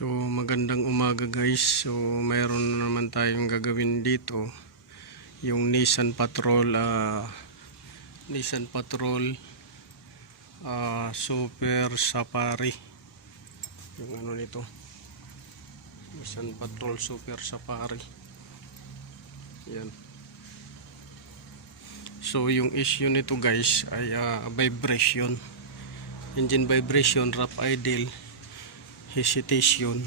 So magandang umaga guys. So mayroon na naman tayong gagawin dito. Yung Nissan Patrol Super Safari. Yung ano nito, Nissan Patrol Super Safari. Yan. So yung issue nito guys ay vibration, engine vibration, rough idle, hesitation.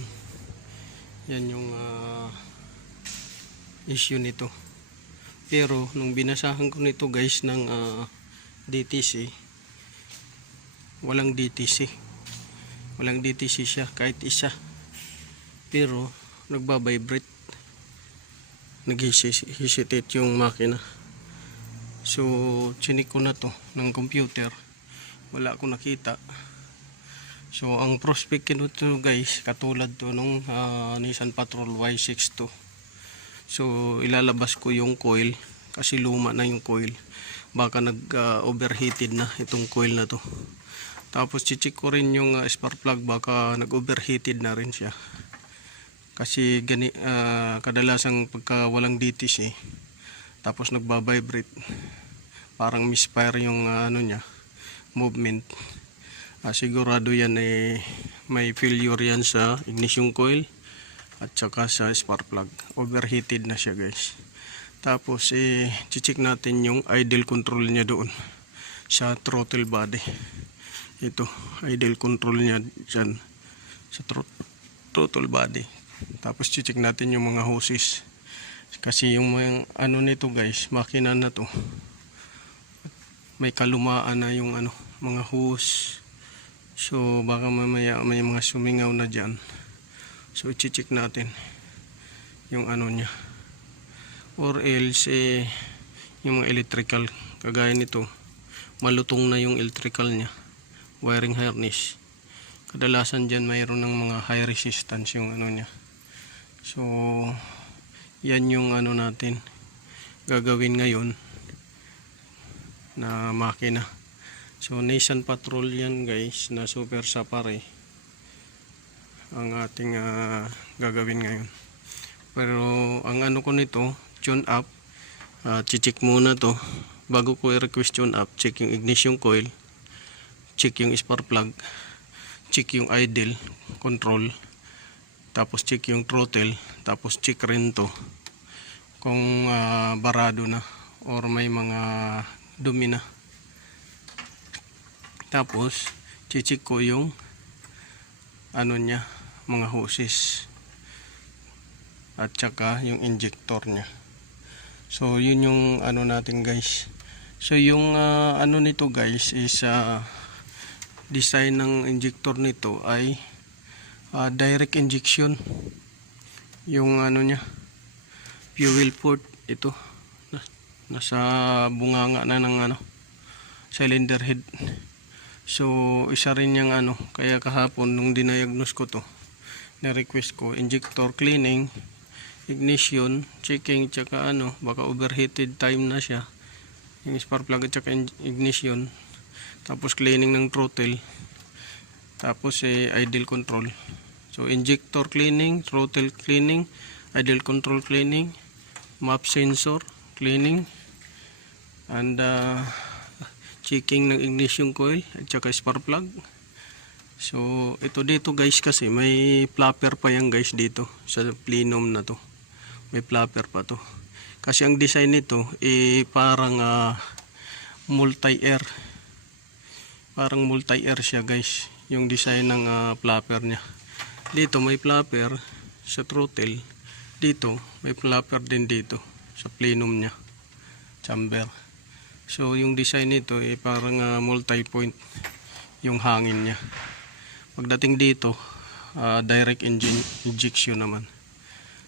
Yan yung issue nito. Pero nung binasahan ko nito guys ng DTC, walang DTC siya kahit isa, pero nagbabibrate, nag-hesitate yung makina. So chinik ko na to ng computer, wala akong nakita. So ang prospect nito guys, katulad to nung Nissan Patrol Y62. So ilalabas ko yung coil kasi luma na yung coil, baka overheated na itong coil na to. Tapos chichik ko rin yung spark plug, baka nag-overheated na rin siya. Kasi kadalasang pagka walang DTC tapos nagbabibrate, parang misfire yung niya, movement. Sigurado yan may failure yan sa ignition coil at saka sa spark plug. Overheated na siya guys. Tapos chichik natin yung idle control niya doon sa throttle body. Ito, idle control niya dyan sa throttle body. Tapos chichik natin yung mga hoses, kasi yung mga nito guys, makina na to, may kalumaan na yung mga hose. So baka mamaya may mga sumingaw na dyan. So i-check natin yung niya, or else yung mga electrical, kagaya nito, malutong na yung electrical niya, wiring harness. Kadalasan dyan mayroon ng mga high resistance yung niya. So yan yung natin gagawin ngayon na makina. So Nissan Patrol yan guys na Super Safari ang ating gagawin ngayon. Pero ang ko nito, tune up, check muna to bago ko i-request tune up. Check yung ignition coil, check yung spark plug, check yung idle control, tapos check yung throttle, tapos check rin to kung barado na or may mga dumi na. Tapos check ko yung niya, mga hoses at saka yung injector niya. So yun yung natin guys. So yung nito guys is design ng injector nito ay direct injection. Yung niya, fuel port, ito nasa bunganga na ng cylinder head. So isa rin yung kaya kahapon nung dinayagnos ko to, na-request ko injector cleaning, ignition checking, tsaka baka overheated time na siya, yung spark plug at tsaka ignition, tapos cleaning ng throttle, tapos idle control. So injector cleaning, throttle cleaning, idle control cleaning, map sensor cleaning, and checking ng ignition coil at saka spark plug. So ito dito guys, kasi may flapper pa yan guys dito sa plenum na to, may flapper pa to. Kasi ang design nito parang multi-air, parang multi-air siya guys, yung design ng flapper niya. Dito may flapper sa throttle, dito may flapper din dito sa plenum niya, chamber. So yung design nito parang multi-point yung hangin niya. Pagdating dito direct engine injection naman.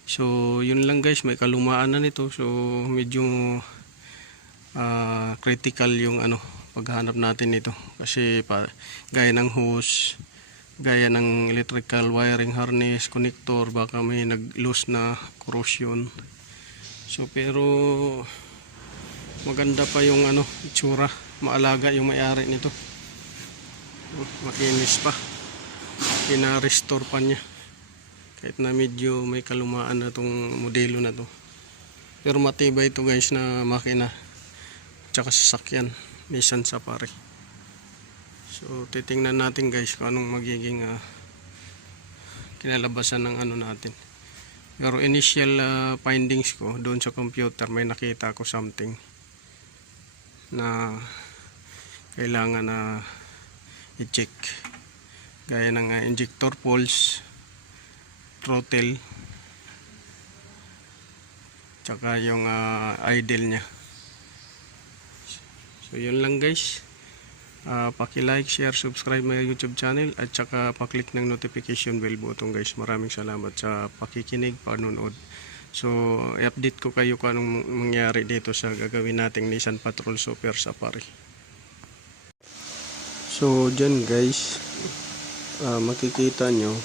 So yun lang guys, may kalumaan na nito. So medyo critical yung paghanap natin nito, kasi gaya ng hose, gaya ng electrical wiring harness, connector, baka may nag-loose na corrosion. So pero maganda pa yung itsura, maalaga yung may-ari nito, makinis pa, pina-restore pa niya. kahit na medyo may kalumaan na tong modelo na to, pero matibay ito guys na makina tsaka sasakyan Nissan Safari. So titingnan natin guys kung anong magiging kinalabasan ng ano natin. Pero initial findings ko doon sa computer, may nakita ko something na kailangan na i-check, gaya ng injector pulse, throttle, tsaka yung idle nya. So yun lang guys. Paki-like, share, subscribe my YouTube channel at saka pa-click ng notification bell button guys. Maraming salamat sa pakikinig, panonood. So i-update ko kayo kung anong mangyari dito sa gagawin nating Nissan Patrol Super Safari. So dyan guys, makikita nyo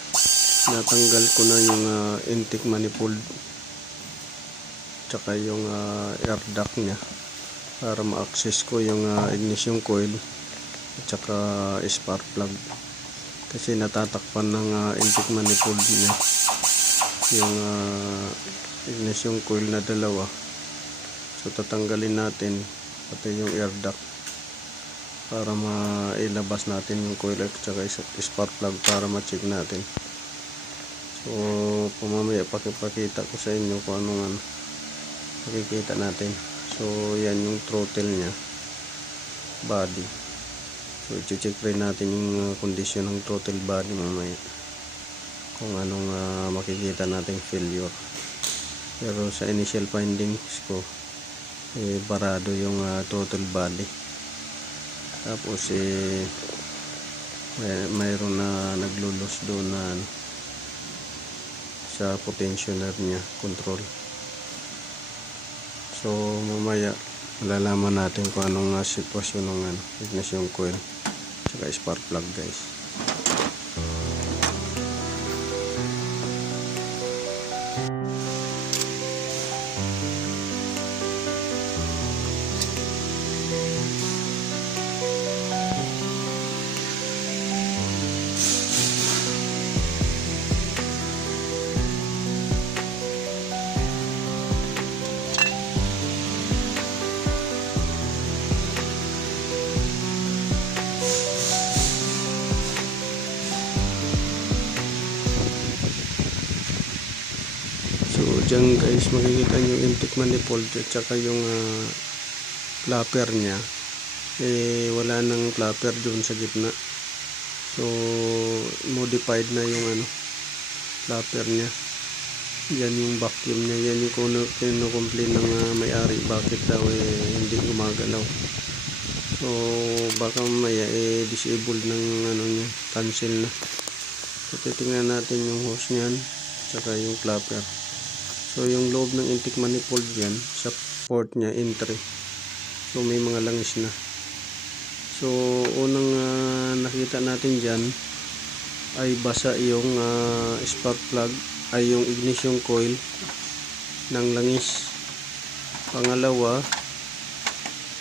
natanggal ko na yung intake manifold tsaka yung air duct nya para ma-access ko yung ignition coil at saka spark plug, kasi natatakpan ng intake manifold nya yung ignition coil na dalawa. So tatanggalin natin pati yung air duct para mailabas natin yung coil at saka spark plug para ma-check natin. So pumamaya pakipakita ko sa inyo kung anong makikita natin. So yan yung throttle nya, body. So i-check rin natin yung kondisyon ng throttle body mamaya kung anong makikita nating failure. Pero sa initial findings ko, barado yung throttle body. Tapos mayroon na naglulos doon na sa potentiomer nya, control. So mamaya malalaman natin kung anong sitwasyon ng ignition coil saka spark plug guys. So dyan guys makikita nyo yung intake manifold at saka yung clapper nya, wala nang clapper doon sa gitna. So modified na yung clapper nya. Yan yung vacuum nya, yan yung kino-complain ng may-ari bakit daw hindi gumagalaw. So baka mamaya disabled ng nya, cancel na. So titingnan natin yung hose nyan saka yung clapper. So yung loob ng intake manifold yan, sa port nya entry, so may mga langis na. So unang nakita natin dyan ay basa yung spark plug, ay yung ignition coil ng langis. Pangalawa,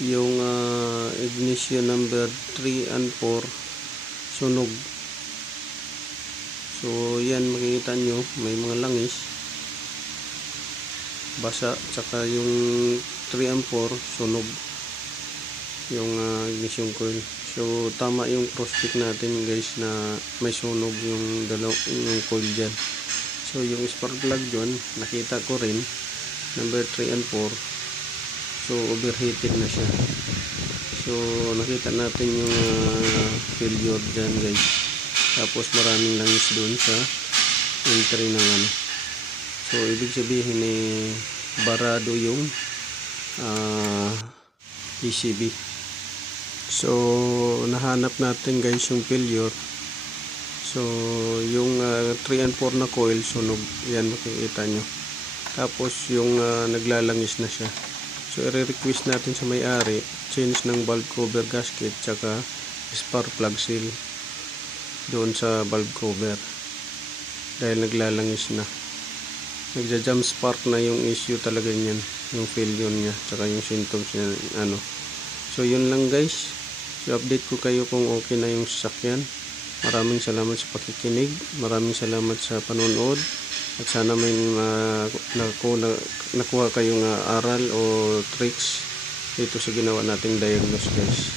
yung ignition number 3 and 4 sunog. So yan makikita nyo may mga langis, basa, tsaka yung 3 and 4 sunog yung ignition coil. So tama yung cross check natin guys na may sunog yung yung coil dyan. So yung spark plug dyan nakita ko rin number 3 and 4, so overheated na siya. So nakita natin yung failure dyan guys. Tapos maraming langis doon sa entry ng so ibig sabihin barado yung PCB. So nahanap natin guys yung failure. So yung 3 and 4 na coil sunog, yan makikita nyo. Tapos yung naglalangis na siya. So i-request natin sa may-ari change ng valve cover gasket tsaka spark plug seal doon sa valve cover dahil naglalangis na. Nagja-jump spark na yung issue talaga niyan, yung failure niya tsaka yung symptoms niya So yun lang guys. So update ko kayo kung okay na yung sasakyan. Maraming salamat sa pakikinig, maraming salamat sa panonood. At sana may nakuha kayong aral o tricks dito sa ginawa nating diagnose guys.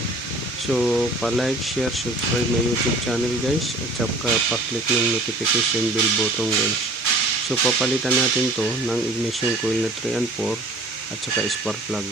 So pa-like, share, subscribe my YouTube channel guys, at saka pa-click ng notification bell button guys. So papalitan natin to ng ignition coil na 3 and 4 at saka spark plug.